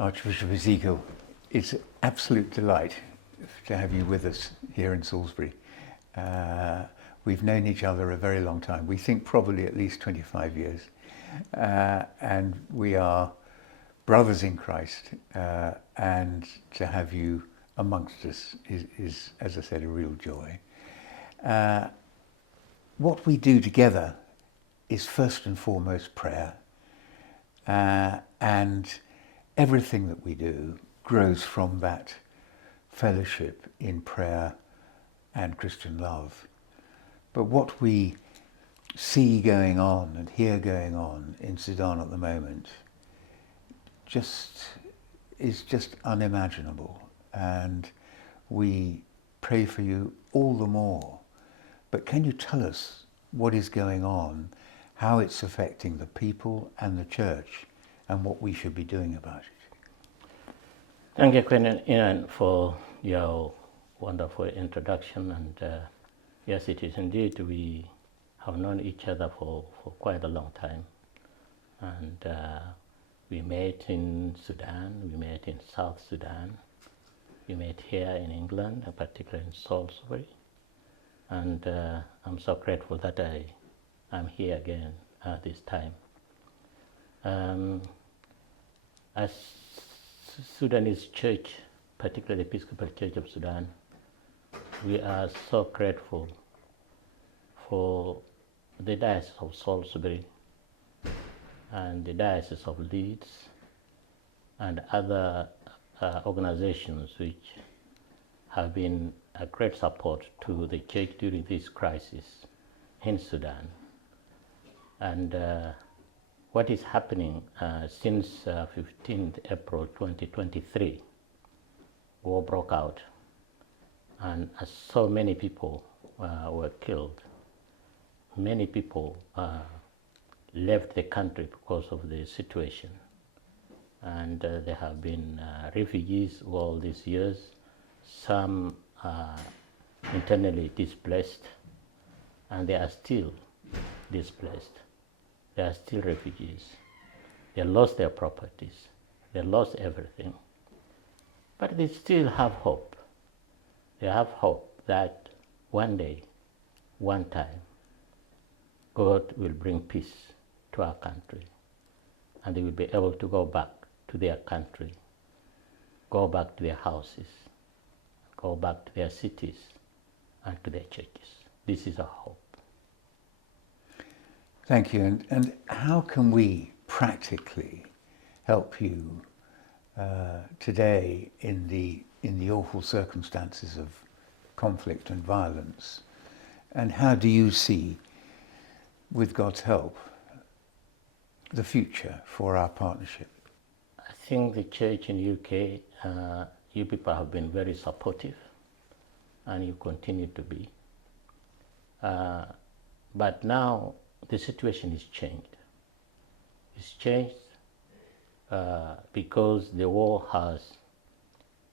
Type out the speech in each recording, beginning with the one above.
Archbishop Ezekiel, it's an absolute delight to have you with us here in Salisbury. We've known each other a very long time. We think probably at least 25 years. And we are brothers in Christ. And to have you amongst us is, as I said, a real joy. What we do together is first and foremost prayer. And everything that we do grows from that fellowship in prayer and Christian love. But what we see going on and hear going on in Sudan at the moment is just unimaginable. And we pray for you all the more. But can you tell us what is going on, how it's affecting the people and the church, and what we should be doing about it? Thank you, Canon Ian, for your wonderful introduction. And yes, it is indeed, we have known each other for quite a long time. And we met in Sudan, we met in South Sudan, we met here in England, and particularly in Salisbury. And I'm so grateful that I'm here again this time. As Sudanese Church, particularly the Episcopal Church of Sudan, we are so grateful for the Diocese of Salisbury and the Diocese of Leeds and other organizations which have been a great support to the Church during this crisis in Sudan. And what is happening since 15th April 2023, war broke out, and so many people were killed. Many people left the country because of the situation, and there have been refugees all these years, some internally displaced, and they are still displaced. They are still refugees. They lost their properties. They lost everything. But they still have hope. They have hope that one day, one time, God will bring peace to our country, and they will be able to go back to their country, go back to their houses, go back to their cities and to their churches. This is our hope. Thank you. And how can we practically help you today in the awful circumstances of conflict and violence? And how do you see, with God's help, the future for our partnership? I think the church in the UK, you people have been very supportive, and you continue to be. But now the situation is changed. It's changed because the war has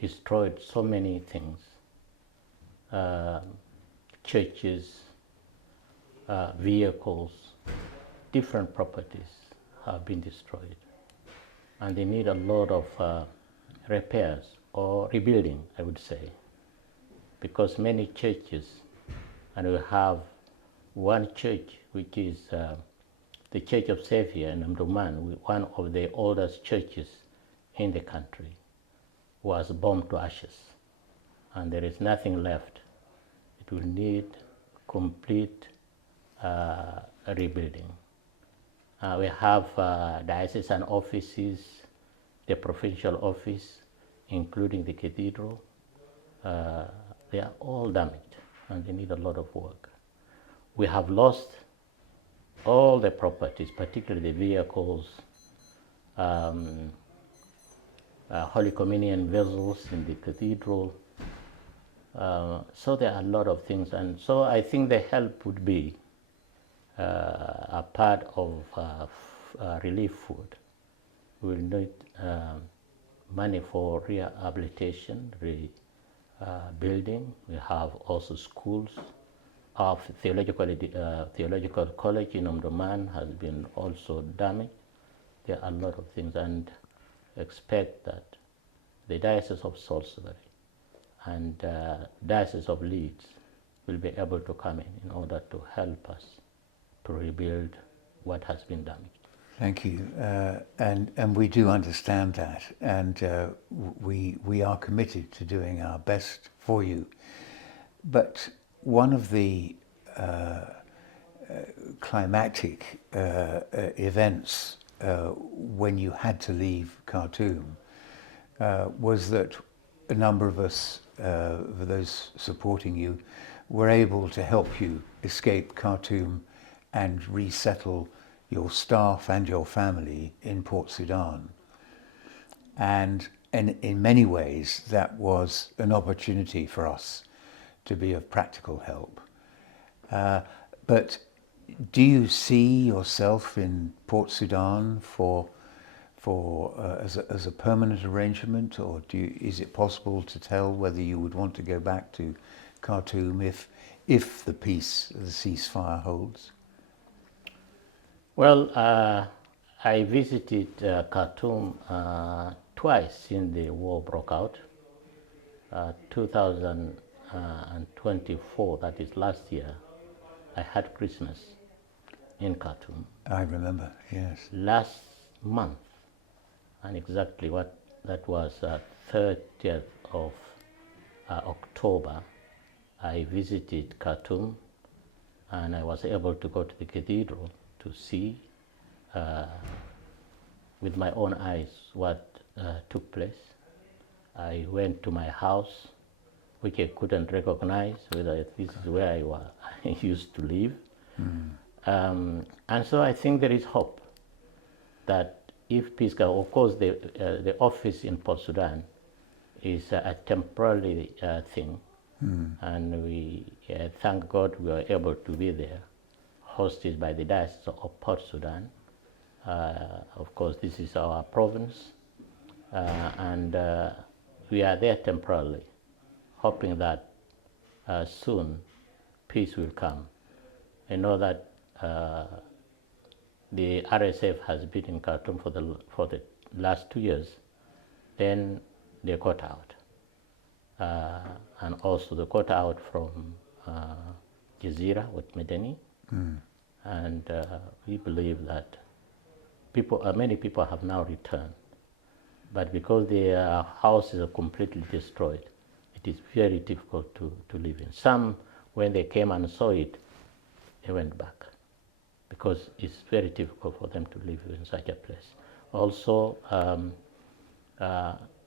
destroyed so many things. Churches, vehicles, different properties have been destroyed. And they need a lot of repairs or rebuilding, I would say, because many churches, and we have one church which is the Church of Savior in Omdurman, one of the oldest churches in the country, was bombed to ashes, and there is nothing left. It will need complete rebuilding. We have diocesan offices, the provincial office, including the cathedral. They are all damaged, and they need a lot of work. We have lost all the properties, particularly the vehicles, Holy Communion vessels in the cathedral. So there are a lot of things, and so I think the help would be a part of relief food. We will need money for rehabilitation, rebuilding. We have also schools. Our theological college in Omdurman has been also damaged. There are a lot of things, and expect that the Diocese of Salisbury and Diocese of Leeds will be able to come in order to help us to rebuild what has been damaged. Thank you, and we do understand that, and we are committed to doing our best for you. But one of the climactic events when you had to leave Khartoum was that a number of us, those supporting you, were able to help you escape Khartoum and resettle your staff and your family in Port Sudan. And in many ways, that was an opportunity for us to be of practical help. But do you see yourself in Port Sudan as a permanent arrangement, or is it possible to tell whether you would want to go back to Khartoum if the ceasefire holds? Well, I visited Khartoum twice since the war broke out. 2024, that is last year, I had Christmas in Khartoum. I remember, yes. Last month, and exactly what that was, 30th of October, I visited Khartoum, and I was able to go to the cathedral to see with my own eyes what took place. I went to my house, which I couldn't recognize whether this is where I used to live. And so I think there is hope that if peace comes, of course the office in Port Sudan is a temporary thing, and we thank God we were able to be there, hosted by the Diocese of Port Sudan. Of course, this is our province, and we are there temporarily, hoping that soon peace will come. I know that the RSF has been in Khartoum for the last 2 years. Then they got out, and also they got out from Jazeera with Medeni, and we believe that many people have now returned, but because their houses are completely destroyed, it is very difficult to live in. Some, when they came and saw it, they went back, because it's very difficult for them to live in such a place. Also,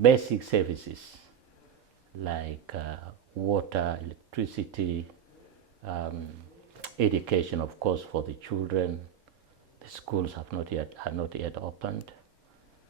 basic services like water, electricity, education, of course, for the children. The schools are not yet opened,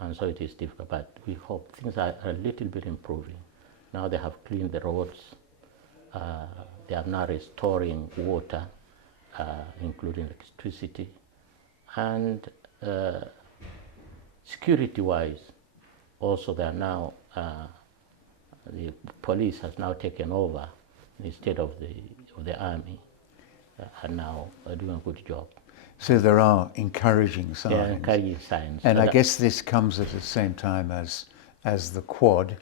and so it is difficult. But we hope things are a little bit improving. Now they have cleaned the roads. They are now restoring water, including electricity, and security-wise, also they are now the police has now taken over instead of the army, and now are doing a good job. So there are encouraging signs. Yeah, encouraging signs. And So I that- guess this comes at the same time as the Quad,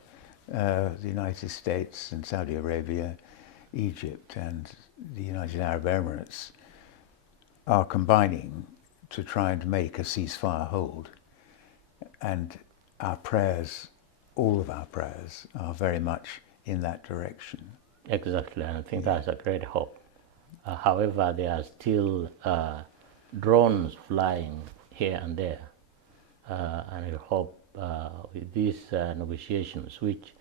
the United States and Saudi Arabia, Egypt and the United Arab Emirates are combining to try and make a ceasefire hold. And our prayers, all of our prayers, are very much in that direction. Exactly, and I think that's a great hope. However, there are still drones flying here and there, and I hope with these negotiations, which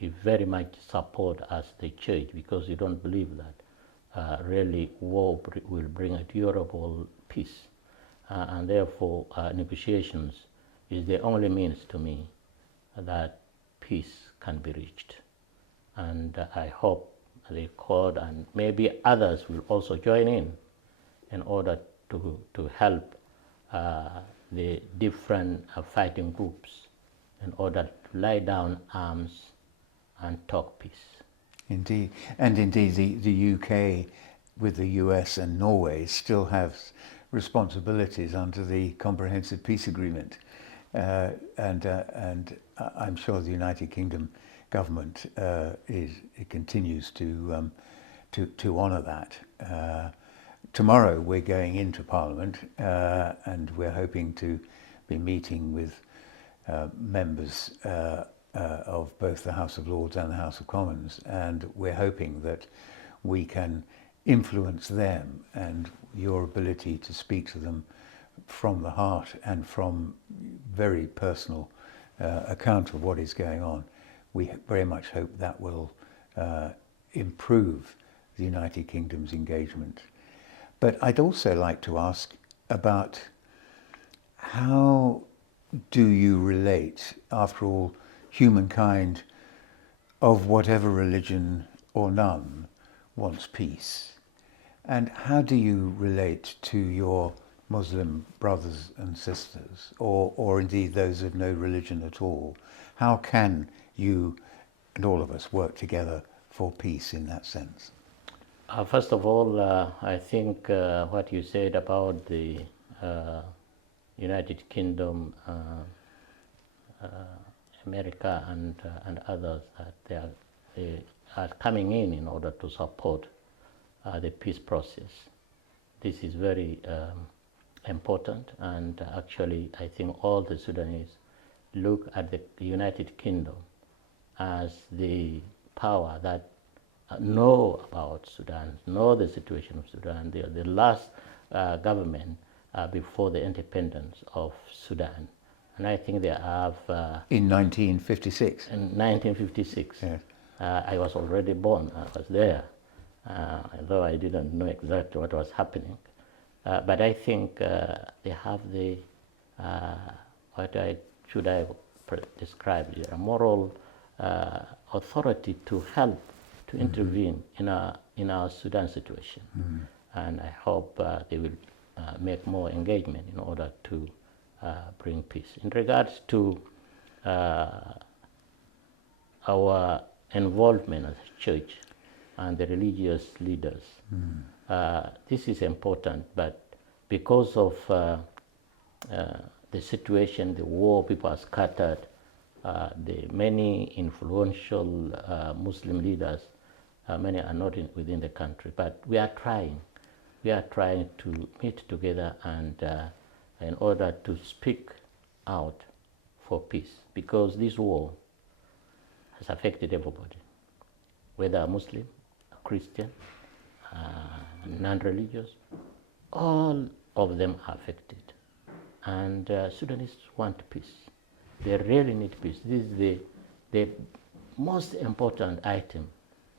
we very much support as the church, because we don't believe that really war will bring a durable peace, and therefore negotiations is the only means to me that peace can be reached. And I hope the Court and maybe others will also join in order to help the different fighting groups in order to lie down arms and talk peace. Indeed. And indeed, the UK with the US and Norway still have responsibilities under the Comprehensive Peace Agreement. and I'm sure the United Kingdom government it continues to honour that. Tomorrow we're going into Parliament, and we're hoping to be meeting with members of both the House of Lords and the House of Commons, and we're hoping that we can influence them, and your ability to speak to them from the heart and from very personal account of what is going on. We very much hope that will improve the United Kingdom's engagement. But I'd also like to ask about how do you relate, after all, humankind of whatever religion or none wants peace? And how do you relate to your Muslim brothers and sisters, or indeed those of no religion at all? How can you and all of us work together for peace in that sense? First of all, I think what you said about the United Kingdom, America, and others, that they are coming in order to support the peace process. This is very important, and actually I think all the Sudanese look at the United Kingdom as the power that know about Sudan, know the situation of Sudan. They are the last government before the independence of Sudan. And I think they have... in 1956? In 1956. Yes. I was already born, I was there, although I didn't know exactly what was happening. But I think they have the, should I describe it, a moral authority to help, to intervene in our Sudan situation. And I hope they will make more engagement in order to bring peace. In regards to our involvement as a church and the religious leaders, this is important, but because of the situation, the war, people are scattered, the many influential Muslim leaders, many are not within the country, but we are trying to meet together and in order to speak out for peace, because this war has affected everybody, whether a Muslim, a Christian, non-religious, all of them are affected. And Sudanese want peace. They really need peace. This is the most important item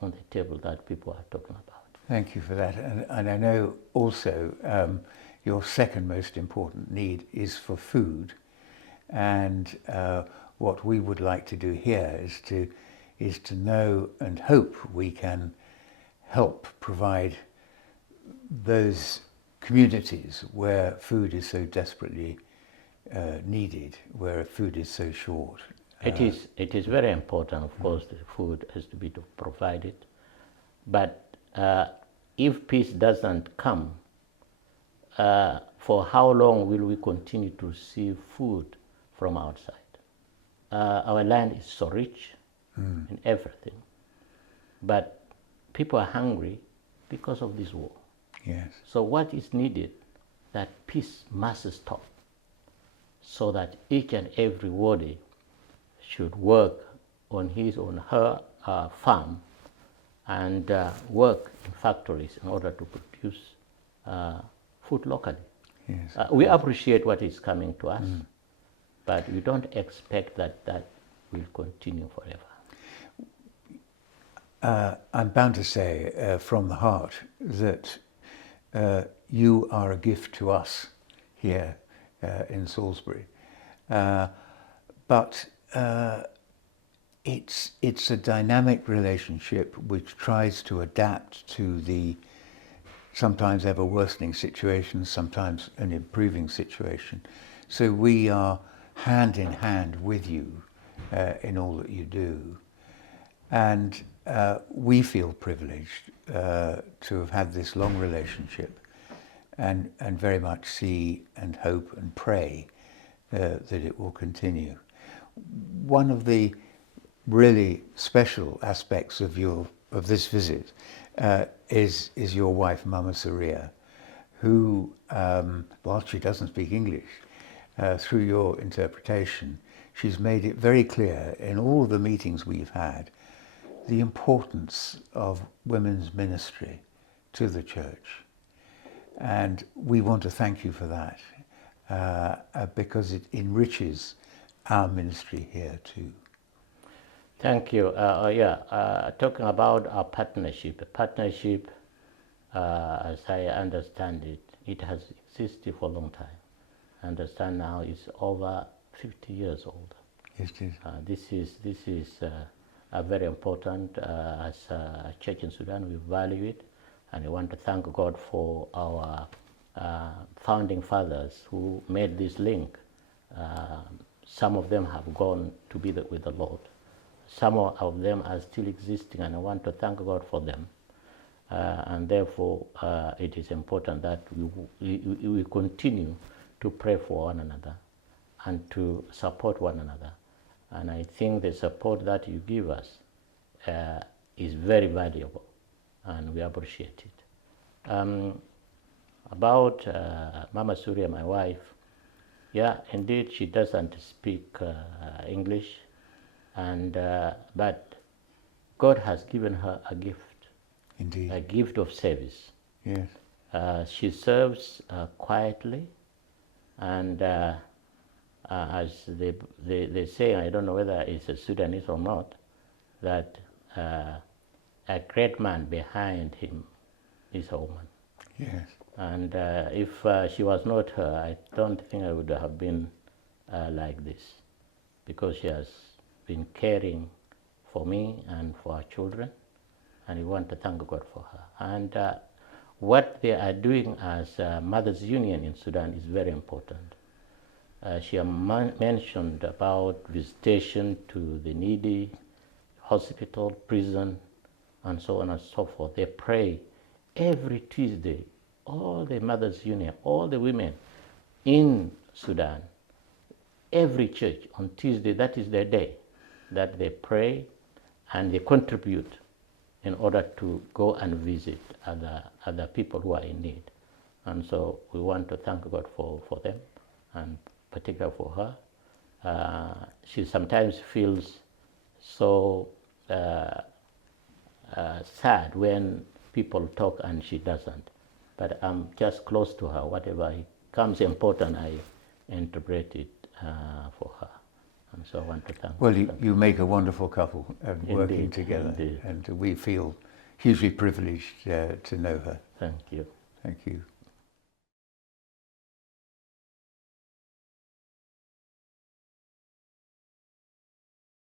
on the table that people are talking about. Thank you for that. And I know also your second most important need is for food. And what we would like to do here is to know and hope we can help provide those communities where food is so desperately needed, where food is so short. It is very important, of course, the food has to be provided. But if peace doesn't come, for how long will we continue to receive food from outside? Our land is so rich in everything, but people are hungry because of this war. Yes. So what is needed, that peace must stop, so that each and everybody should work on his or her farm and work in factories in order to produce food locally. Yes. We appreciate what is coming to us, but we don't expect that will continue forever. I'm bound to say from the heart that you are a gift to us here in Salisbury. But it's a dynamic relationship which tries to adapt to the sometimes ever worsening situation, sometimes an improving situation. So we are hand in hand with you in all that you do. And we feel privileged to have had this long relationship and very much see and hope and pray that it will continue. One of the really special aspects of this visit is your wife, Mama Surya, who, while she doesn't speak English, through your interpretation, she's made it very clear in all the meetings we've had the importance of women's ministry to the church. And we want to thank you for that, because it enriches our ministry here too. Thank you. Talking about our partnership, as I understand it, it has existed for a long time. I understand now it's over 50 years old. Yes, it is. This is very important. As a church in Sudan, we value it, and I want to thank God for our founding fathers who made this link. Some of them have gone to be with the Lord. Some of them are still existing, and I want to thank God for them. And therefore, it is important that we continue to pray for one another and to support one another. And I think the support that you give us is very valuable, and we appreciate it. About Mama Surya, my wife, yeah, indeed, she doesn't speak English, and but God has given her a gift. Indeed. A gift of service. Yes. She serves quietly, and as they say, I don't know whether it's a Sudanese or not, that a great man behind him is a woman. Yes. And if she was not her, I don't think I would have been like this, because she has been caring for me and for our children, and we want to thank God for her. And what they are doing as Mothers Union in Sudan is very important. She mentioned about visitation to the needy, hospital, prison, and so on and so forth. They pray every Tuesday. All the Mothers Union, all the women in Sudan, every church on Tuesday, that is their day, that they pray and they contribute in order to go and visit other people who are in need. And so we want to thank God for them, and particularly for her. She sometimes feels so sad when people talk and she doesn't. But I'm just close to her. Whatever comes important, I interpret it for her. And so I want to thank Well, her. you make a wonderful couple working Indeed, together. indeed. And we feel hugely privileged to know her. Thank you.